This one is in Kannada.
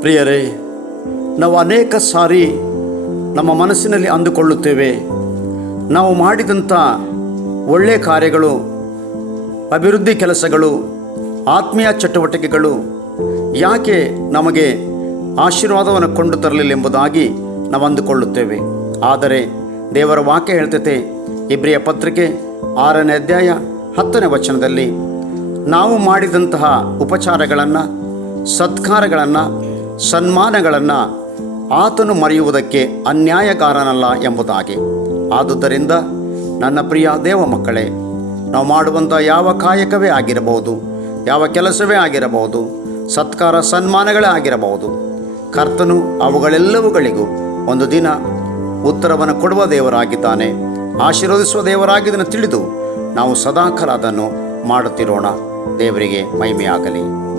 ಪ್ರಿಯರೇ, ನಾವು ಅನೇಕ ಸಾರಿ ನಮ್ಮ ಮನಸ್ಸಿನಲ್ಲಿ ಅಂದುಕೊಳ್ಳುತ್ತೇವೆ. ನಾವು ಮಾಡಿದಂಥ ಒಳ್ಳೆಯ ಕಾರ್ಯಗಳು, ಅಭಿವೃದ್ಧಿ ಕೆಲಸಗಳು, ಆತ್ಮೀಯ ಚಟುವಟಿಕೆಗಳು ಯಾಕೆ ನಮಗೆ ಆಶೀರ್ವಾದವನ್ನು ಕೊಂಡು ತರಲಿಲ್ಲ ಎಂಬುದಾಗಿ ನಾವು ಅಂದುಕೊಳ್ಳುತ್ತೇವೆ. ಆದರೆ ದೇವರ ವಾಕ್ಯ ಹೇಳ್ತೈತೆ, ಇಬ್ರಿಯ ಪತ್ರಿಕೆ ಆರನೇ ಅಧ್ಯಾಯ ಹತ್ತನೇ ವಚನದಲ್ಲಿ, ನಾವು ಮಾಡಿದಂತಹ ಉಪಚಾರಗಳನ್ನು, ಸತ್ಕಾರಗಳನ್ನು ಸನ್ಮಾನಗಳನ್ನು ಆತನು ಮರೆಯುವುದಕ್ಕೆ ಅನ್ಯಾಯಕಾರನಲ್ಲ ಎಂಬುದಾಗಿ. ಆದುದರಿಂದ ನನ್ನ ಪ್ರಿಯ ದೇವ ಮಕ್ಕಳೇ, ನಾವು ಮಾಡುವಂಥ ಯಾವ ಕಾಯಕವೇ ಆಗಿರಬಹುದು, ಯಾವ ಕೆಲಸವೇ ಆಗಿರಬಹುದು, ಸತ್ಕಾರ ಸನ್ಮಾನಗಳೇ ಆಗಿರಬಹುದು. ಕರ್ತನು ಅವುಗಳೆಲ್ಲವುಗಳಿಗೂ ಒಂದು ದಿನ ಉತ್ತರವನ್ನು ಕೊಡುವ ದೇವರಾಗಿದ್ದಾನೆ, ಆಶೀರ್ವದಿಸುವ ದೇವರಾಗಿದ್ದನ್ನು ತಿಳಿದು ನಾವು ಸದಾಕಾಲ ಅದನ್ನು ಮಾಡುತ್ತಿರೋಣ. ದೇವರಿಗೆ ಮಹಿಮೆಯಾಗಲಿ.